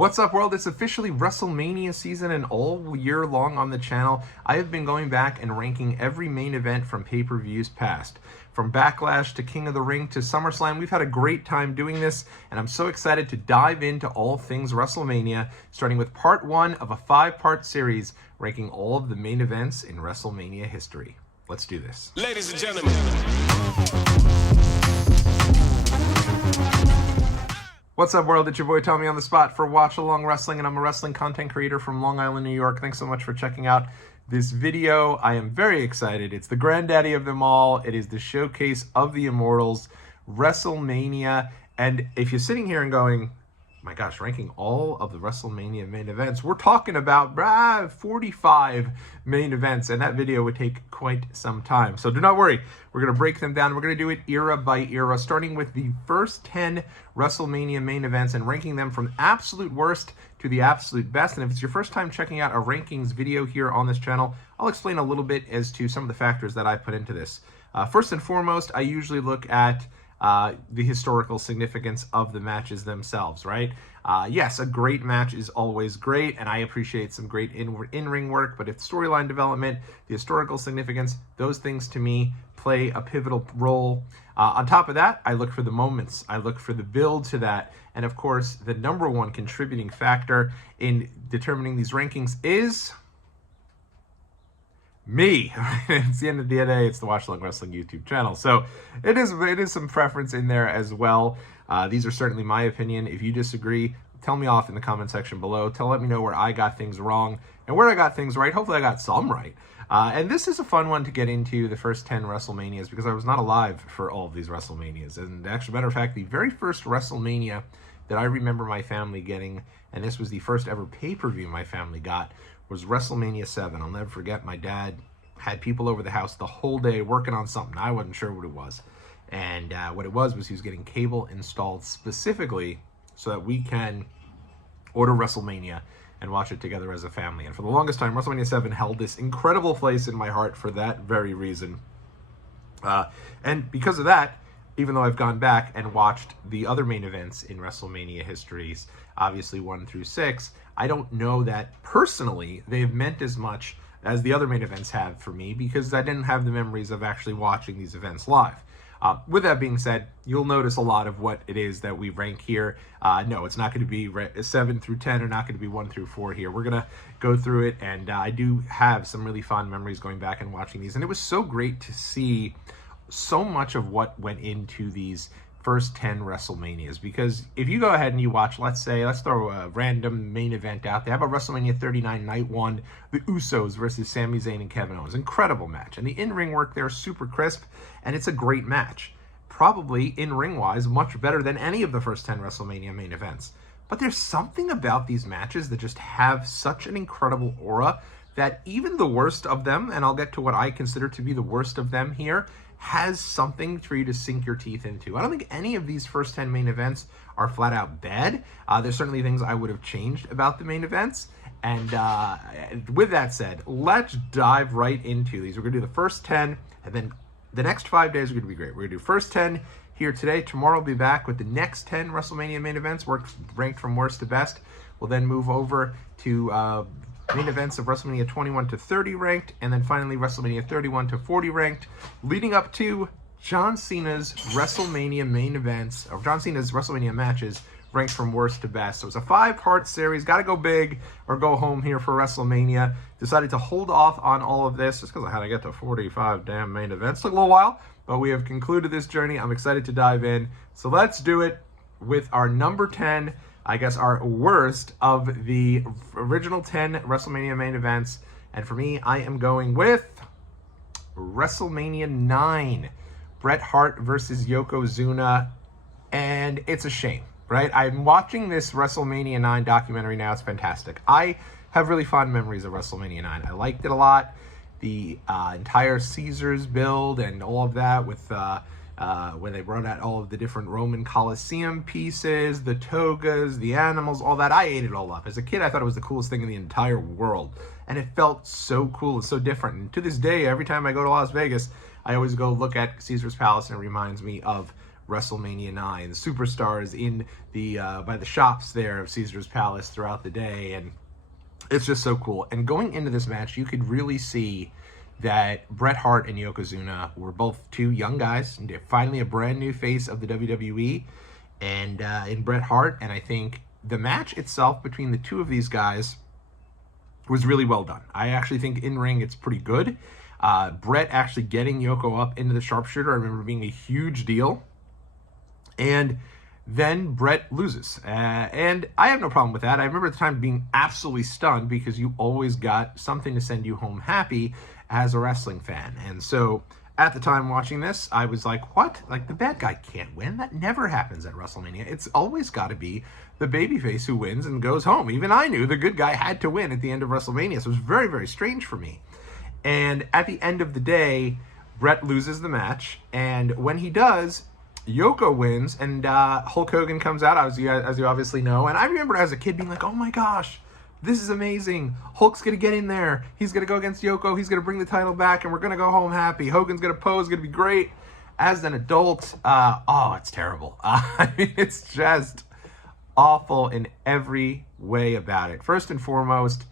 What's up, world? It's officially WrestleMania season, and all year long on the channel, I have been going back and ranking every main event from pay-per-views past. From Backlash to King of the Ring to SummerSlam, we've had a great time doing this, and I'm so excited to dive into all things WrestleMania, starting with part 1 of a 5-part series ranking all of the main events in WrestleMania history. Let's do this. Ladies and gentlemen. What's up, world? It's your boy Tommy on the spot for Watch Along Wrestling, and I'm a wrestling content creator from Long Island, New York. Thanks so much for checking out this video. I am very excited. It's the granddaddy of them all. It is the showcase of the immortals, WrestleMania. And if you're sitting here and going, my gosh, ranking all of the WrestleMania main events, we're talking about 45 main events, and that video would take quite some time. So do not worry. We're going to break them down. We're going to do it era by era, starting with the first 10 WrestleMania main events and ranking them from absolute worst to the absolute best. And if it's your first time checking out a rankings video here on this channel, I'll explain a little bit as to some of the factors that I put into this. First and foremost, I usually look at the historical significance of the matches themselves, right? Yes, a great match is always great, and I appreciate some great in-ring work, but it's storyline development, the historical significance, those things to me play a pivotal role. On top of that, I look for the moments, I look for the build to that, and of course, the number one contributing factor in determining these rankings is me. It's the end of the day. It's the Watch Along Wrestling YouTube channel, so it is some preference in there as well. These are certainly my opinion. If you disagree, tell me off in the comment section below. Let me know where I got things wrong and where I got things right. Hopefully I got some right. And this is a fun one to get into, the first 10 WrestleManias, because I was not alive for all of these WrestleManias. And actually, matter of fact, the very first WrestleMania that I remember my family getting, and this was the first ever pay-per-view my family got, was WrestleMania 7. I'll never forget, my dad had people over the house the whole day working on something. I wasn't sure what it was. And what it was he was getting cable installed specifically so that we can order WrestleMania and watch it together as a family. And for the longest time, WrestleMania 7 held this incredible place in my heart for that very reason. And because of that, even though I've gone back and watched the other main events in WrestleMania histories, obviously 1 through 6, I don't know that personally they've meant as much as the other main events have for me, because I didn't have the memories of actually watching these events live. With that being said, you'll notice a lot of what it is that we rank here. No, it's not going to be 7 through 10 or not going to be 1 through 4 here. We're going to go through it, and I do have some really fond memories going back and watching these. And it was so great to see so much of what went into these first 10 WrestleManias, because if you go ahead and you watch, let's throw a random main event out there. How about WrestleMania 39 Night 1, the Usos versus Sami Zayn and Kevin Owens? Incredible match, and the in-ring work there is super crisp, and it's a great match. Probably, in-ring wise, much better than any of the first 10 WrestleMania main events. But there's something about these matches that just have such an incredible aura that even the worst of them, and I'll get to what I consider to be the worst of them here, has something for you to sink your teeth into. I don't think any of these first 10 main events are flat out bad. There's certainly things I would have changed about the main events. And with that said, let's dive right into these. We're going to do the first 10, and then the next 5 days are going to be great. We're going to do first 10 here today. Tomorrow we'll be back with the next 10 WrestleMania main events, ranked from worst to best. We'll then move over to main events of WrestleMania 21 to 30 ranked, and then finally WrestleMania 31 to 40 ranked, leading up to John Cena's WrestleMania main events, or John Cena's WrestleMania matches ranked from worst to best. So it's a 5-part series. Got to go big or go home here for WrestleMania. Decided to hold off on all of this just because I had to get to 45 damn main events. Took a little while, but we have concluded this journey. I'm excited to dive in. So let's do it with our number 10, I guess our worst of the original 10 WrestleMania main events. And for me, I am going with WrestleMania 9, Bret Hart versus Yokozuna. And it's a shame, right? I'm watching this WrestleMania 9 documentary now. It's fantastic. I have really fond memories of WrestleMania 9. I liked it a lot. The entire Caesars build and all of that with when they brought out all of the different Roman Coliseum pieces, the togas, the animals, all that. I ate it all up. As a kid, I thought it was the coolest thing in the entire world. And it felt so cool and so different. And to this day, every time I go to Las Vegas, I always go look at Caesar's Palace, and it reminds me of WrestleMania 9. The superstars in the by the shops there of Caesar's Palace throughout the day, and it's just so cool. And going into this match, you could really see that Bret Hart and Yokozuna were both two young guys, and finally a brand new face of the WWE, and in Bret Hart. And I think the match itself between the two of these guys was really well done. I actually think in ring it's pretty good. Bret actually getting Yoko up into the sharpshooter, I remember being a huge deal. And then Bret loses. And I have no problem with that. I remember at the time being absolutely stunned, because you always got something to send you home happy as a wrestling fan. And so at the time watching this, I was like, what? Like, the bad guy can't win? That never happens at WrestleMania. It's always got to be the babyface who wins and goes home. Even I knew the good guy had to win at the end of WrestleMania. So it was very, very strange for me. And at the end of the day, Bret loses the match. And when he does, Yoko wins, and Hulk Hogan comes out, as you obviously know. And I remember as a kid being like, oh my gosh, this is amazing. Hulk's going to get in there. He's going to go against Yoko. He's going to bring the title back, and we're going to go home happy. Hogan's going to pose. It's going to be great. As an adult, it's terrible. I mean, it's just awful in every way about it. First and foremost,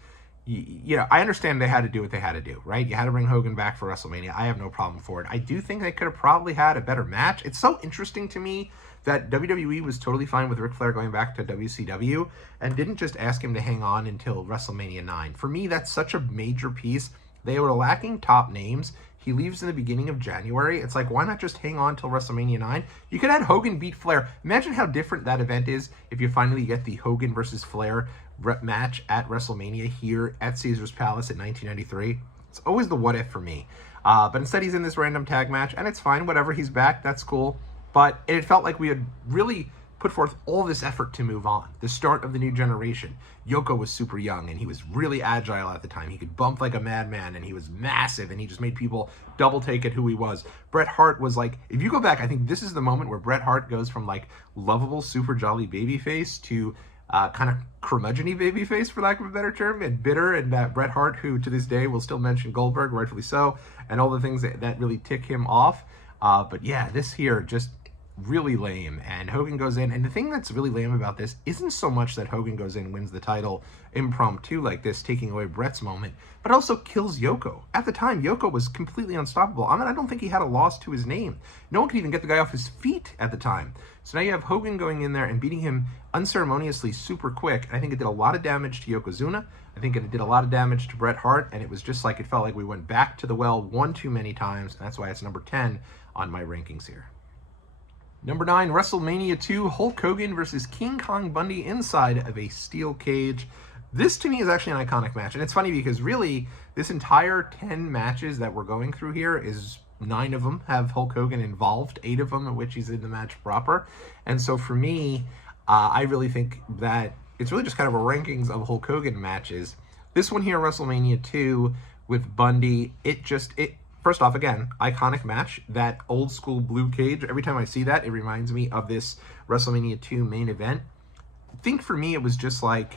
you know, I understand they had to do what they had to do, right? You had to bring Hogan back for WrestleMania. I have no problem for it. I do think they could have probably had a better match. It's so interesting to me that WWE was totally fine with Ric Flair going back to WCW and didn't just ask him to hang on until WrestleMania 9. For me, that's such a major piece. They were lacking top names. He leaves in the beginning of January. It's like, why not just hang on till WrestleMania 9? You could have Hogan beat Flair. Imagine how different that event is if you finally get the Hogan versus Flair match at WrestleMania here at Caesar's Palace in 1993. It's always the what if for me. But instead he's in this random tag match, and it's fine, whatever, he's back, that's cool. But it felt like we had really put forth all this effort to move on. The start of the new generation. Yoko was super young, and he was really agile at the time. He could bump like a madman, and he was massive, and he just made people double take at who he was. Bret Hart was like, if you go back, I think this is the moment where Bret Hart goes from like lovable, super jolly babyface to kind of curmudgeon-y babyface, for lack of a better term, and bitter, and Bret Hart, who to this day will still mention Goldberg, rightfully so, and all the things that really tick him off. But yeah, this here just really lame, and Hogan goes in, and the thing that's really lame about this isn't so much that Hogan goes in and wins the title impromptu like this, taking away Bret's moment, but also kills Yoko. At the time, Yoko was completely unstoppable. I mean, I don't think he had a loss to his name. No one could even get the guy off his feet at the time. So now you have Hogan going in there and beating him unceremoniously super quick. I think it did a lot of damage to Yokozuna. I think it did a lot of damage to Bret Hart, and it was just like, it felt like we went back to the well one too many times, and that's why it's number 10 on my rankings here. Number 9, WrestleMania 2, Hulk Hogan versus King Kong Bundy inside of a steel cage. This, to me, is actually an iconic match. And it's funny because, really, this entire 10 matches that we're going through here is 9 of them have Hulk Hogan involved, 8 of them in which he's in the match proper. And so, for me, I really think that it's really just kind of a rankings of Hulk Hogan matches. This one here, WrestleMania 2, with Bundy, first off, again, iconic match. That old school blue cage, every time I see that, it reminds me of this WrestleMania 2 main event. I think for me, it was just like,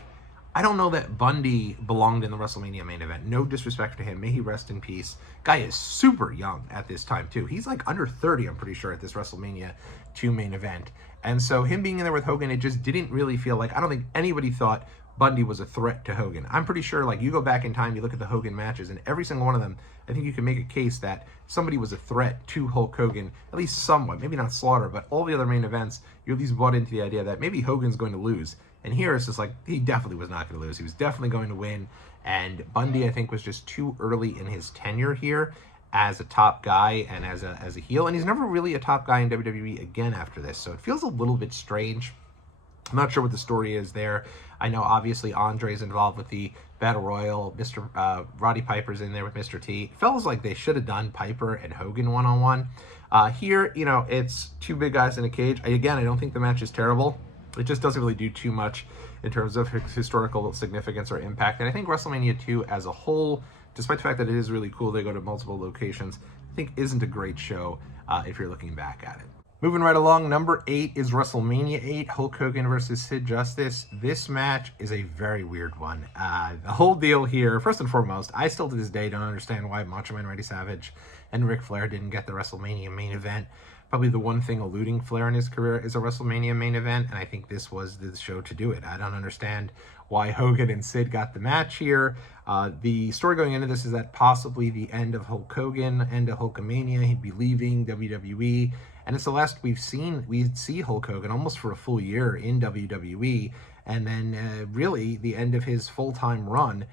I don't know that Bundy belonged in the WrestleMania main event. No disrespect to him. May he rest in peace. Guy is super young at this time, too. He's like under 30, I'm pretty sure, at this WrestleMania 2 main event. And so him being in there with Hogan, it just didn't really feel like, I don't think anybody thought Bundy was a threat to Hogan. I'm pretty sure, like, you go back in time, you look at the Hogan matches, and every single one of them, I think you can make a case that somebody was a threat to Hulk Hogan, at least somewhat. Maybe not Slaughter, but all the other main events, you at least bought into the idea that maybe Hogan's going to lose. And here it's just like, he definitely was not going to lose. He was definitely going to win. And Bundy, I think, was just too early in his tenure here as a top guy and as a heel. And he's never really a top guy in WWE again after this. So it feels a little bit strange. I'm not sure what the story is there. I know, obviously, Andre's involved with the Battle Royal. Roddy Piper's in there with Mr. T. It feels like they should have done Piper and Hogan one-on-one. Here, you know, it's two big guys in a cage. Again, I don't think the match is terrible. It just doesn't really do too much in terms of historical significance or impact. And I think WrestleMania 2 as a whole, despite the fact that it is really cool, they go to multiple locations, I think isn't a great show if you're looking back at it. Moving right along, number 8 is WrestleMania 8, Hulk Hogan versus Sid Justice. This match is a very weird one. The whole deal here, first and foremost, I still to this day don't understand why Macho Man Randy Savage and Ric Flair didn't get the WrestleMania main event. Probably the one thing eluding Flair in his career is a WrestleMania main event, and I think this was the show to do it. I don't understand why Hogan and Sid got the match here. The story going into this is that possibly the end of Hulk Hogan, end of Hulkamania, he'd be leaving WWE, and it's the last we'd see Hulk Hogan almost for a full year in WWE, and then really the end of his full-time run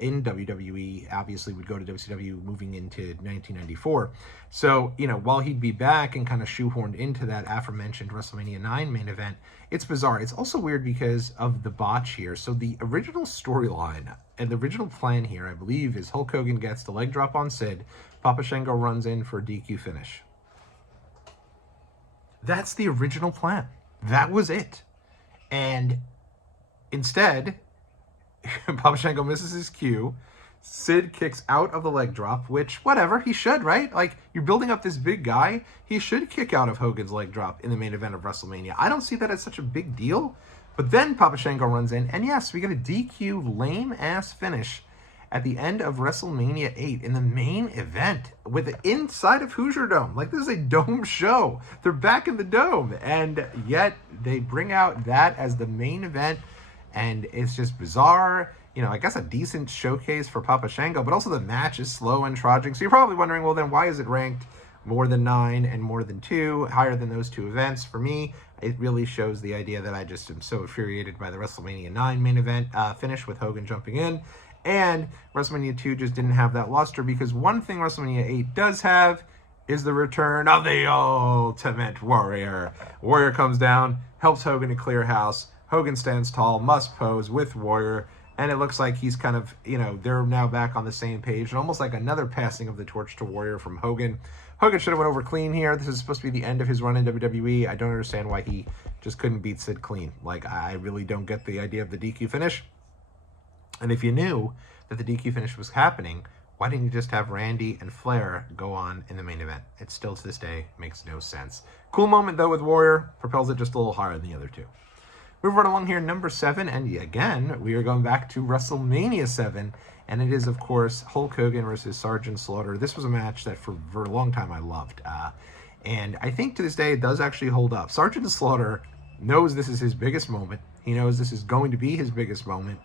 in WWE. Obviously would go to WCW moving into 1994. So, while he'd be back and kind of shoehorned into that aforementioned WrestleMania 9 main event, it's bizarre. It's also weird because of the botch here. So the original storyline and the original plan here, I believe, is Hulk Hogan gets the leg drop on Sid, Papa Shango runs in for a DQ finish. That's the original plan. That was it. And instead, Papa Shango misses his cue. Sid kicks out of the leg drop, which, whatever, he should, right? Like, you're building up this big guy. He should kick out of Hogan's leg drop in the main event of WrestleMania. I don't see that as such a big deal. But then Papa Shango runs in, and yes, we get a DQ lame-ass finish at the end of WrestleMania 8 in the main event with the inside of Hoosier Dome. Like, this is a dome show. They're back in the dome, and yet they bring out that as the main event, and it's just bizarre. I guess a decent showcase for Papa Shango, but also the match is slow and trudging. So you're probably wondering, well, then why is it ranked more than 9 and more than 2, higher than those two events? For me, it really shows the idea that I just am so infuriated by the WrestleMania 9 main event finish with Hogan jumping in. And WrestleMania 2 just didn't have that luster, because one thing WrestleMania 8 does have is the return of the Ultimate Warrior. Warrior comes down, helps Hogan to clear house. Hogan stands tall, must pose with Warrior. And it looks like he's kind of, they're now back on the same page. And almost like another passing of the torch to Warrior from Hogan. Hogan should have went over clean here. This is supposed to be the end of his run in WWE. I don't understand why he just couldn't beat Sid clean. Like, I really don't get the idea of the DQ finish. And if you knew that the DQ finish was happening, why didn't you just have Randy and Flair go on in the main event? It still, to this day, makes no sense. Cool moment, though, with Warrior. Propels it just a little higher than the other two. Moving right along here, number 7, and again, we are going back to WrestleMania 7, and it is, of course, Hulk Hogan versus Sergeant Slaughter. This was a match that for a long time I loved, and I think to this day it does actually hold up. Sergeant Slaughter knows this is his biggest moment. He knows this is going to be his biggest moment,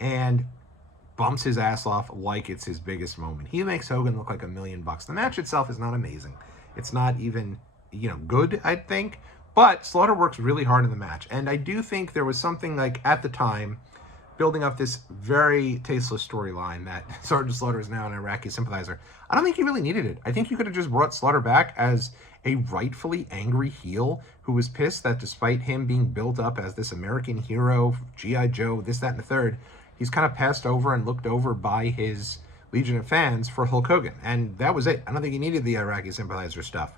and bumps his ass off like it's his biggest moment. He makes Hogan look like $1 million. The match itself is not amazing. It's not even, good, I think. But Slaughter works really hard in the match. And I do think there was something, like, at the time, building up this very tasteless storyline that Sergeant Slaughter is now an Iraqi sympathizer. I don't think you really needed it. I think you could have just brought Slaughter back as a rightfully angry heel who was pissed that despite him being built up as this American hero, G.I. Joe, this, that, and the third, he's kind of passed over and looked over by his legion of fans for Hulk Hogan. And that was it. I don't think he needed the Iraqi sympathizer stuff.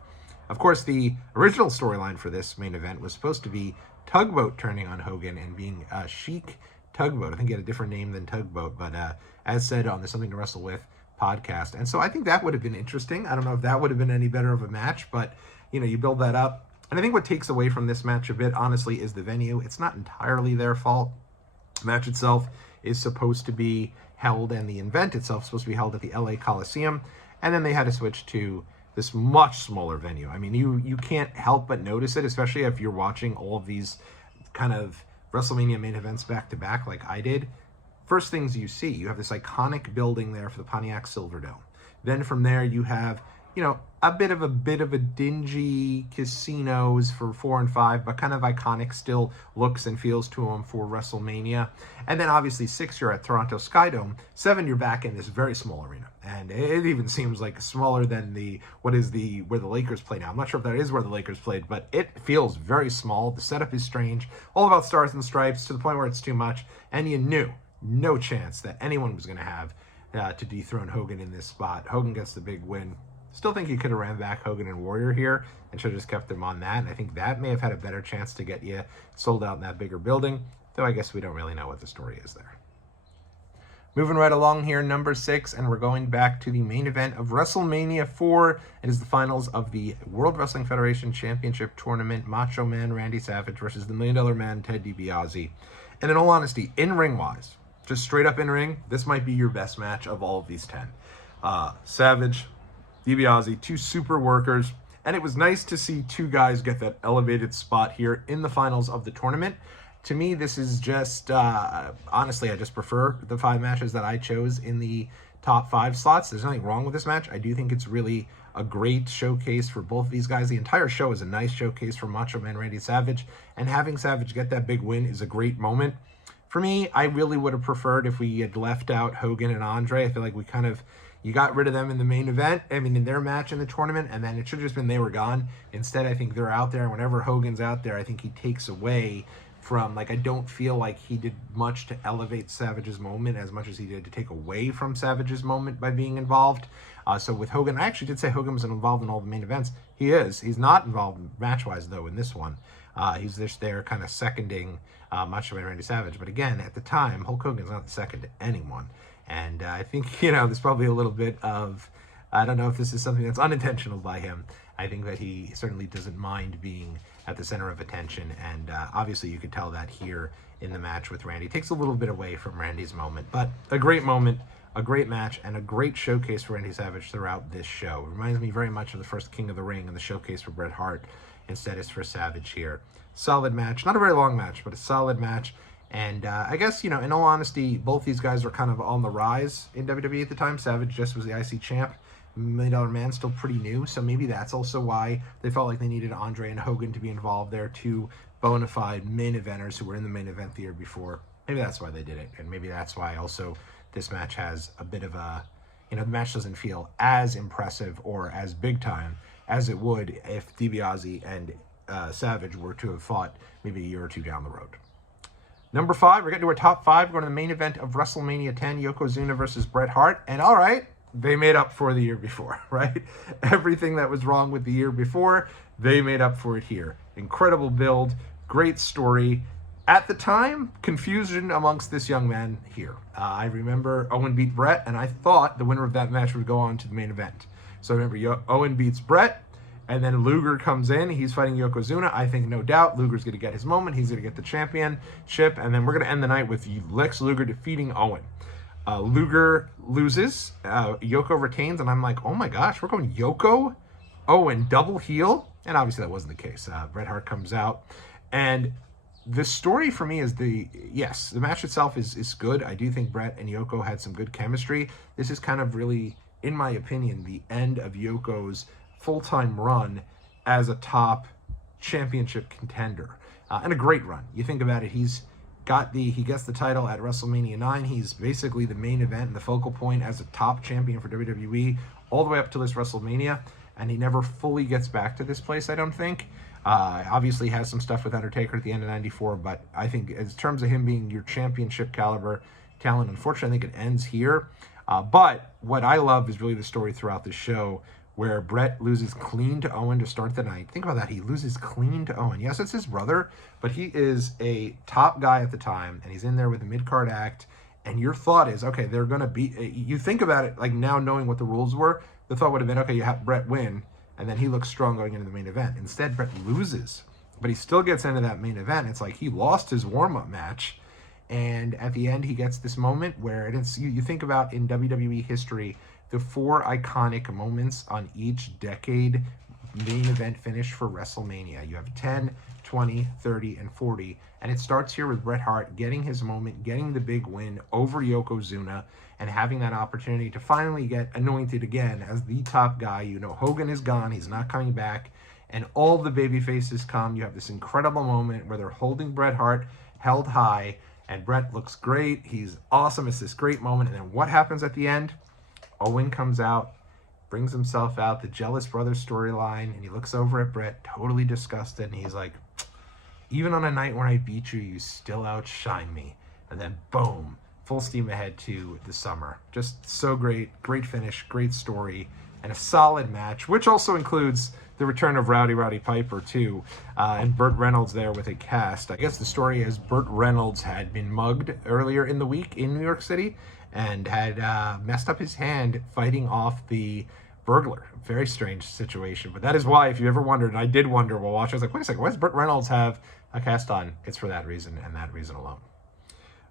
Of course, the original storyline for this main event was supposed to be Tugboat turning on Hogan and being Chic Tugboat. I think he had a different name than Tugboat, but as said on the Something to Wrestle With podcast. And so I think that would have been interesting. I don't know if that would have been any better of a match, but, you build that up. And I think what takes away from this match a bit, honestly, is the venue. It's not entirely their fault. The match itself is supposed to be held, and the event itself is supposed to be held at the LA Coliseum. And then they had to switch to this much smaller venue. I mean, you can't help but notice it, especially if you're watching all of these kind of WrestleMania main events back to back like I did. First things you see, you have this iconic building there for the Pontiac Silverdome. Then from there you have, a bit of a dingy casinos for 4 and 5, but kind of iconic still looks and feels to them for WrestleMania. And then obviously 6, you're at Toronto Skydome. 7, you're back in this very small arena. And it even seems like smaller than where the Lakers play now. I'm not sure if that is where the Lakers played, but it feels very small. The setup is strange. All about stars and stripes to the point where it's too much. And you knew no chance that anyone was going to have to dethrone Hogan in this spot. Hogan gets the big win. Still think you could have ran back Hogan and Warrior here and should have just kept them on that. And I think that may have had a better chance to get you sold out in that bigger building. Though I guess we don't really know what the story is there. Moving right along here, number 6, and we're going back to the main event of WrestleMania 4. It is the finals of the World Wrestling Federation Championship Tournament. Macho Man Randy Savage versus the $1 Million Man Ted DiBiase. And in all honesty, in-ring wise, just straight up in-ring, this might be your best match of all of these 10. Savage, DiBiase, 2 super workers. And it was nice to see two guys get that elevated spot here in the finals of the tournament. To me, this is just, honestly, I just prefer the 5 matches that I chose in the top 5 slots. There's nothing wrong with this match. I do think it's really a great showcase for both of these guys. The entire show is a nice showcase for Macho Man Randy Savage, and having Savage get that big win is a great moment. For me, I really would have preferred if we had left out Hogan and Andre. I feel like you got rid of them in the main event, in their match in the tournament, and then it should have just been they were gone. Instead, I think they're out there, and whenever Hogan's out there, I think he takes away from, I don't feel like he did much to elevate Savage's moment as much as he did to take away from Savage's moment by being involved. So with Hogan, I actually did say Hogan was involved in all the main events. He is. He's not involved match-wise, though, in this one. He's just there kind of seconding Macho Man Randy Savage. But again, at the time, Hulk Hogan's not the second to anyone. And I think, there's probably a little bit of, I don't know if this is something that's unintentional by him. I think that he certainly doesn't mind being at the center of attention, and obviously you could tell that here in the match with Randy. It takes a little bit away from Randy's moment, but a great moment, a great match, and a great showcase for Randy Savage throughout this show. It reminds me very much of the first King of the Ring and the showcase for Bret Hart. Instead, it's for Savage here. Solid match, not a very long match, but a solid match. And I guess, in all honesty, both these guys were kind of on the rise in WWE at the time. Savage just was the IC champ. $1 Million Man still pretty new, so maybe that's also why they felt like they needed Andre and Hogan to be involved there, two bona fide main eventers who were in the main event the year before. Maybe that's why they did it, and maybe that's why also this match has a bit of a, the match doesn't feel as impressive or as big time as it would if DiBiase and Savage were to have fought maybe a year or two down the road. Number 5, we're getting to our top 5. We're going to the main event of WrestleMania 10, Yokozuna versus Bret Hart, and all right, they made up for the year before, right? Everything that was wrong with the year before, they made up for it here. Incredible build, great story. At the time, confusion amongst this young man here. I remember Owen beat Bret, and I thought the winner of that match would go on to the main event. So I remember Owen beats Bret, and then Luger comes in. He's fighting Yokozuna. I think, no doubt, Luger's going to get his moment. He's going to get the championship, and then we're going to end the night with Lex Luger defeating Owen. Luger loses, Yoko retains, and I'm like, oh my gosh, we're going Yoko, Owen, double heel? And obviously that wasn't the case. Bret Hart comes out, and the story for me is the match itself is good. I do think Bret and Yoko had some good chemistry. This is kind of really, in my opinion, the end of Yoko's full-time run as a top championship contender, and a great run. You think about it, he gets the title at WrestleMania 9. He's basically the main event and the focal point as a top champion for WWE all the way up to this WrestleMania, and he never fully gets back to this place, I don't think. Obviously has some stuff with Undertaker at the end of 94, but I think in terms of him being your championship caliber talent, unfortunately, I think it ends here. But what I love is really the story throughout the show, where Bret loses clean to Owen to start the night. Think about that. He loses clean to Owen. Yes, it's his brother, but he is a top guy at the time, and he's in there with the mid-card act, and your thought is, okay, they're going to beat... You think about it, like now knowing what the rules were, the thought would have been, okay, you have Bret win, and then he looks strong going into the main event. Instead, Bret loses, but he still gets into that main event. It's like he lost his warm-up match, and at the end, he gets this moment where it's you think about in WWE history, the 4 iconic moments on each decade main event finish for WrestleMania. You have 10, 20, 30, and 40. And it starts here with Bret Hart getting his moment, getting the big win over Yokozuna, and having that opportunity to finally get anointed again as the top guy. Hogan is gone. He's not coming back. And all the baby faces come. You have this incredible moment where they're holding Bret Hart held high, and Bret looks great. He's awesome. It's this great moment. And then what happens at the end? Owen comes out, brings himself out, the jealous brother storyline, and he looks over at Bret, totally disgusted, and he's like, even on a night when I beat you, you still outshine me. And then boom, full steam ahead to the summer. Just so great, great finish, great story, and a solid match, which also includes the return of Rowdy Piper too, and Burt Reynolds there with a cast. I guess the story is Burt Reynolds had been mugged earlier in the week in New York City, and had messed up his hand fighting off the burglar. Very strange situation. But that is why, if you ever wondered, and I did wonder while watching, I was like, wait a second, why does Burt Reynolds have a cast on? It's for that reason, and that reason alone.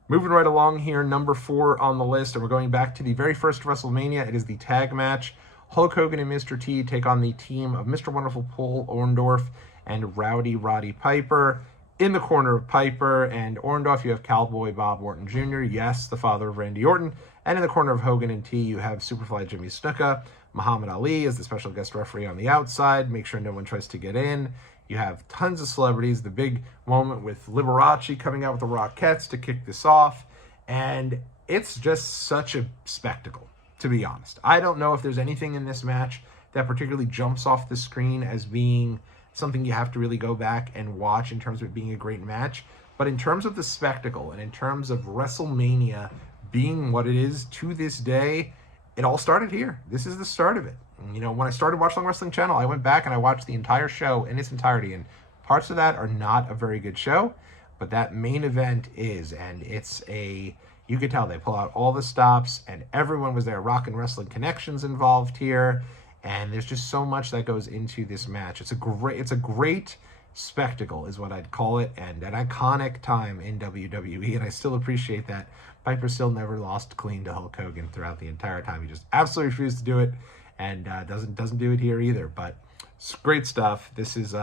Moving right along here, number 4 on the list, and we're going back to the very first WrestleMania. It is the tag match. Hulk Hogan and Mr. T take on the team of Mr. Wonderful Paul Orndorff and Rowdy Roddy Piper. In the corner of Piper and Orndorff, you have Cowboy Bob Orton Jr., yes, the father of Randy Orton. And in the corner of Hogan and T, you have Superfly Jimmy Snuka. Muhammad Ali is the special guest referee on the outside. Make sure no one tries to get in. You have tons of celebrities. The big moment with Liberace coming out with the Rockettes to kick this off. And it's just such a spectacle, to be honest. I don't know if there's anything in this match that particularly jumps off the screen as being something you have to really go back and watch in terms of it being a great match. But in terms of the spectacle and in terms of WrestleMania being what it is to this day, it all started here. This is the start of it. You know, when I started Watch Long Wrestling Channel, I went back and I watched the entire show in its entirety, and parts of that are not a very good show, but that main event is, and it's a, you could tell they pull out all the stops, and everyone was there. Rock and Wrestling Connections involved here, and there's just so much that goes into this match. It's a great spectacle is what I'd call it, and an iconic time in WWE, and I still appreciate that Piper still never lost clean to Hulk Hogan throughout the entire time. He just absolutely refused to do it, and doesn't do it here either. But it's great stuff. This is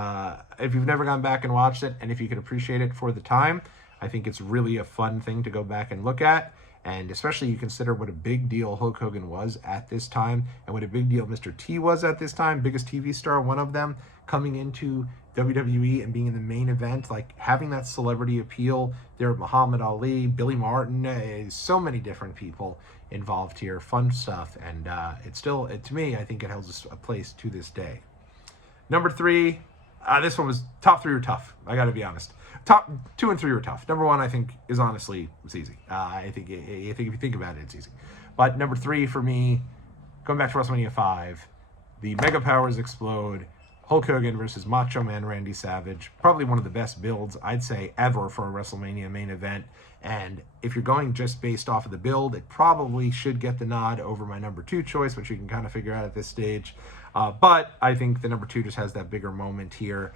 if you've never gone back and watched it, and if you could appreciate it for the time, I think it's really a fun thing to go back and look at. And especially you consider what a big deal Hulk Hogan was at this time, and what a big deal Mr. T was at this time, biggest TV star, one of them, coming into WWE and being in the main event, like having that celebrity appeal there. Muhammad Ali, Billy Martin, so many different people involved here, fun stuff, and it's still, to me, I think it holds a place to this day. Number 3, this one was, top 3 were tough, I gotta be honest. Top 2 and 3 were tough. Number 1, I think, is honestly, it's easy. I think if you think about it, it's easy. But number 3 for me, going back to WrestleMania 5, the Mega Powers explode. Hulk Hogan versus Macho Man Randy Savage. Probably one of the best builds, I'd say, ever for a WrestleMania main event. And if you're going just based off of the build, it probably should get the nod over my number 2 choice, which you can kind of figure out at this stage. But I think the number 2 just has that bigger moment here.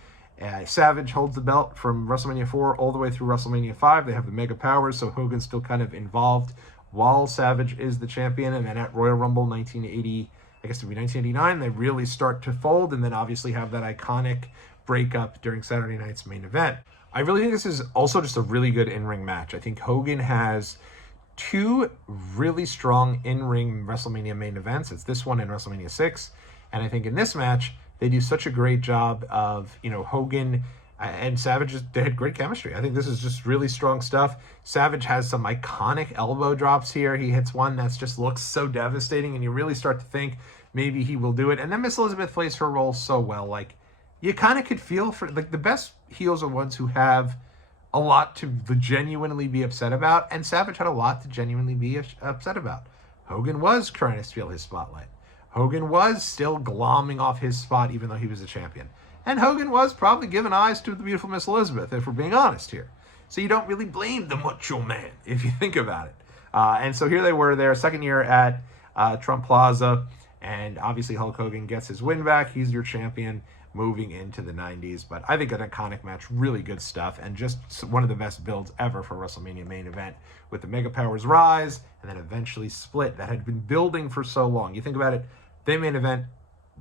Savage holds the belt from WrestleMania 4 all the way through WrestleMania 5. They have the Mega Powers, so Hogan's still kind of involved while Savage is the champion. And then at Royal Rumble 1980, I guess it would be 1989, they really start to fold, and then obviously have that iconic breakup during Saturday night's main event. I really think this is also just a really good in-ring match. I think Hogan has 2 really strong in-ring WrestleMania main events. It's this one and WrestleMania 6. And I think in this match, they do such a great job of, you know, Hogan and Savage, they had great chemistry. I think this is just really strong stuff. Savage has some iconic elbow drops here. He hits one that's just looks so devastating, and you really start to think maybe he will do it. And then Miss Elizabeth plays her role so well. Like, you kind of could feel for, like, the best heels are ones who have a lot to genuinely be upset about, and Savage had a lot to genuinely be upset about. Hogan was trying to steal his spotlight. Hogan was still glomming off his spot even though he was a champion. And Hogan was probably giving eyes to the beautiful Miss Elizabeth, if we're being honest here. So you don't really blame the Macho Man, if you think about it. And so here they were, their second year at Trump Plaza, and obviously Hulk Hogan gets his win back. He's your champion moving into the 90s. But I think an iconic match, really good stuff, and just one of the best builds ever for WrestleMania main event, with the Mega Powers rise, and then eventually split, that had been building for so long. You think about it, they main event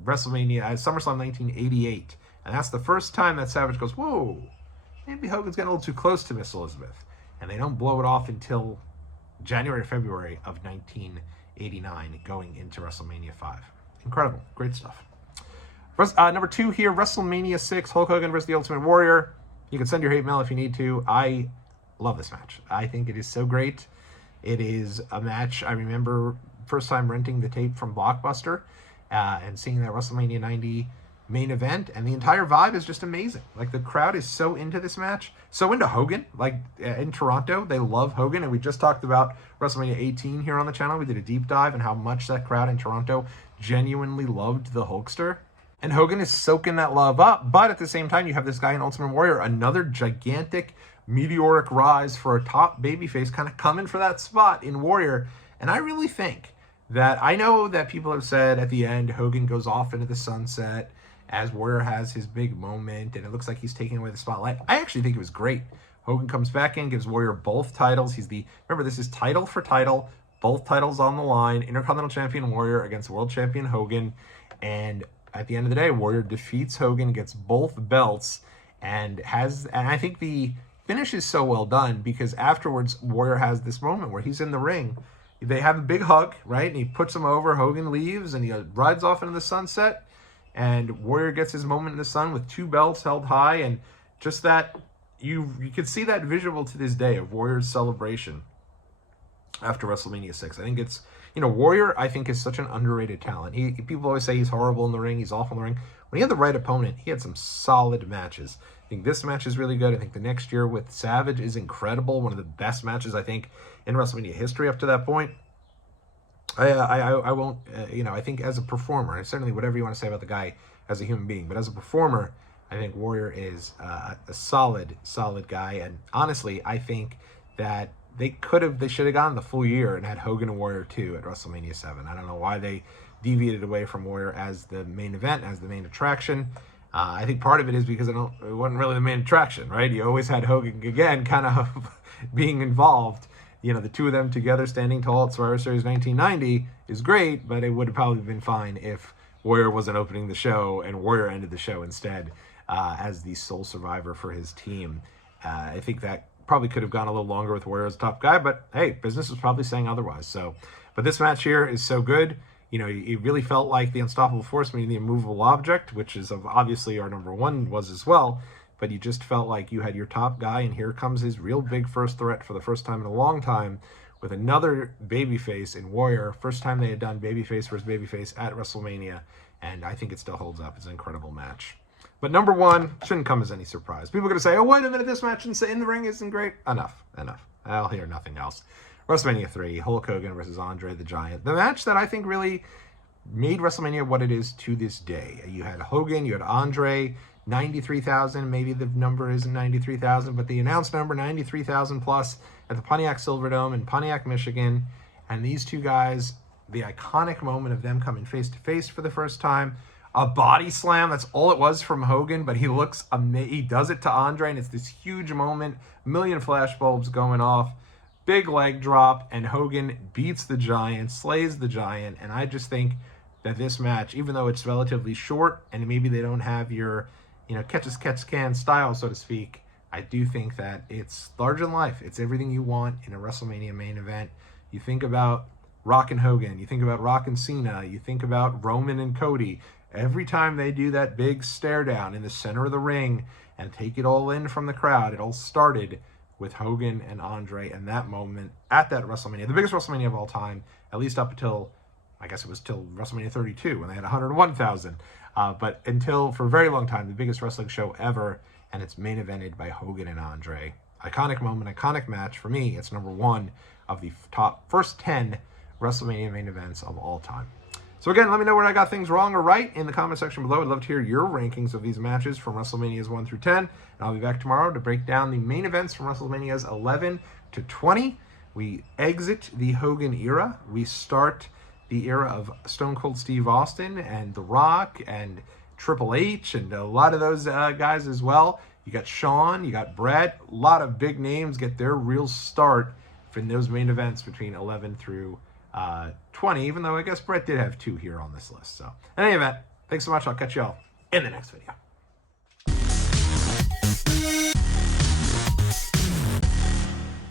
WrestleMania at SummerSlam 1988. And that's the first time that Savage goes, whoa, maybe Hogan's getting a little too close to Miss Elizabeth. And they don't blow it off until January or February of 1989, going into WrestleMania 5. Incredible. Great stuff. Number 2 here, WrestleMania 6, Hulk Hogan versus the Ultimate Warrior. You can send your hate mail if you need to. I love this match. I think it is so great. It is a match I remember first time renting the tape from Blockbuster and seeing that WrestleMania 90 main event, and the entire vibe is just amazing. Like, the crowd is so into this match, so into Hogan. Like, in Toronto, they love Hogan, and we just talked about WrestleMania 18 here on the channel. We did a deep dive on how much that crowd in Toronto genuinely loved the Hulkster, and Hogan is soaking that love up. But at the same time, you have this guy in Ultimate Warrior, another gigantic meteoric rise for a top babyface, kind of coming for that spot in Warrior. And I really think that, I know that people have said at the end Hogan goes off into the sunset as Warrior has his big moment, and it looks like he's taking away the spotlight. I actually think it was great. Hogan comes back in, gives Warrior both titles. He's the, remember, this is title for title, both titles on the line, Intercontinental Champion Warrior against World Champion Hogan, and at the end of the day, Warrior defeats Hogan, gets both belts, and I think the finish is so well done because afterwards, Warrior has this moment where he's in the ring. They have a big hug, right? And he puts him over, Hogan leaves, and he rides off into the sunset, and Warrior gets his moment in the sun with 2 belts held high, and just that, you could see that visual to this day of Warrior's celebration after WrestleMania 6. I think it's, Warrior, I think, is such an underrated talent. People always say he's horrible in the ring, he's awful in the ring. When he had the right opponent, he had some solid matches. I think this match is really good. I think the next year with Savage is incredible. One of the best matches, I think, in WrestleMania history up to that point. I won't, I think as a performer, certainly whatever you want to say about the guy as a human being, but as a performer, I think Warrior is a solid guy. And honestly, I think that they should have gone the full year and had Hogan and Warrior 2 at WrestleMania 7. I don't know why they deviated away from Warrior as the main event, as the main attraction. I think part of it is because it wasn't really the main attraction, right? You always had Hogan, again, kind of being involved. The two of them together standing tall at Survivor Series 1990 is great, but it would have probably been fine if Warrior wasn't opening the show and Warrior ended the show instead as the sole survivor for his team. I think that probably could have gone a little longer with Warrior as a top guy, but hey, business was probably saying otherwise. But this match here is so good. It really felt like the Unstoppable Force meeting the Immovable Object, which is obviously our number 1 was as well. But you just felt like you had your top guy, and here comes his real big first threat for the first time in a long time with another babyface in Warrior. First time they had done babyface versus babyface at WrestleMania, and I think it still holds up. It's an incredible match. But number 1 shouldn't come as any surprise. People are going to say, oh, wait a minute, this match in the ring isn't great. Enough. I'll hear nothing else. WrestleMania 3, Hulk Hogan versus Andre the Giant. The match that I think really made WrestleMania what it is to this day. You had Hogan, you had Andre, 93,000, maybe the number isn't 93,000, but the announced number, 93,000 plus, at the Pontiac Silverdome in Pontiac, Michigan. And these two guys, the iconic moment of them coming face to face for the first time, a body slam, that's all it was from Hogan, but he looks amazing. He does it to Andre, and it's this huge moment, a million flashbulbs going off, big leg drop, and Hogan beats the Giant, slays the Giant. And I just think that this match, even though it's relatively short, and maybe they don't have your catch as catch can style, so to speak, I do think that it's larger than life. It's everything you want in a WrestleMania main event. You think about Rock and Hogan, you think about Rock and Cena, you think about Roman and Cody. Every time they do that big stare down in the center of the ring and take it all in from the crowd, it all started with Hogan and Andre and that moment at that WrestleMania, the biggest WrestleMania of all time, at least up until, I guess it was till WrestleMania 32 when they had 101,000. But until, for a very long time, the biggest wrestling show ever, and it's main evented by Hogan and Andre. Iconic moment, iconic match. For me, it's number 1 of the first 10 WrestleMania main events of all time. So again, let me know where I got things wrong or right in the comment section below. I'd love to hear your rankings of these matches from WrestleManias 1 through 10. And I'll be back tomorrow to break down the main events from WrestleManias 11 to 20. We exit the Hogan era. We start the era of Stone Cold Steve Austin and The Rock and Triple H and a lot of those guys as well. You got Shawn, you got Bret. A lot of big names get their real start in those main events between 11 through 20, even though I guess Bret did have 2 here on this list. So in any event, thanks so much. I'll catch y'all in the next video.